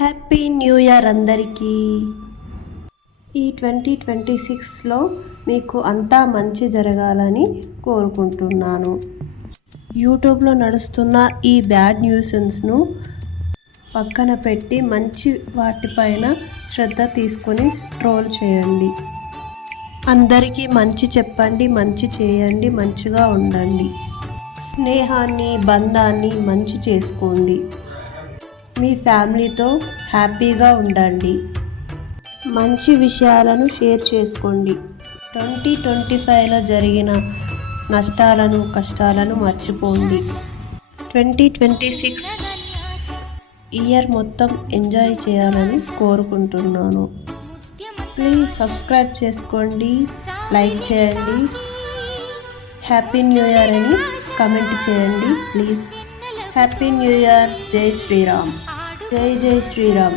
Happy new year అందరికీ. ఈ 2026లో మీకు అంతా మంచి జరగాలని కోరుకుంటున్నాను. యూట్యూబ్లో నడుస్తున్న ఈ బ్యాడ్ న్యూసెన్స్ను పక్కన పెట్టి మంచి వాటిపైన శ్రద్ధ తీసుకొని ట్రోల్ చేయండి. అందరికీ మంచి చెప్పండి, మంచి చేయండి, మంచిగా ఉండండి. స్నేహాన్ని, బంధాన్ని మంచి చేసుకోండి. మీ ఫ్యామిలీతో హ్యాపీగా ఉండండి. మంచి విషయాలను షేర్ చేసుకోండి. 2025లో జరిగిన నష్టాలను, కష్టాలను మర్చిపోండి. 2026 ఇయర్ మొత్తం ఎంజాయ్ చేయాలని కోరుకుంటున్నాను. ప్లీజ్ సబ్స్క్రైబ్ చేసుకోండి, లైక్ చేయండి, హ్యాపీ న్యూ ఇయర్ అని కామెంట్ చేయండి ప్లీజ్. Happy new year. జై శ్రీరామ్. జై జై శ్రీరామ్.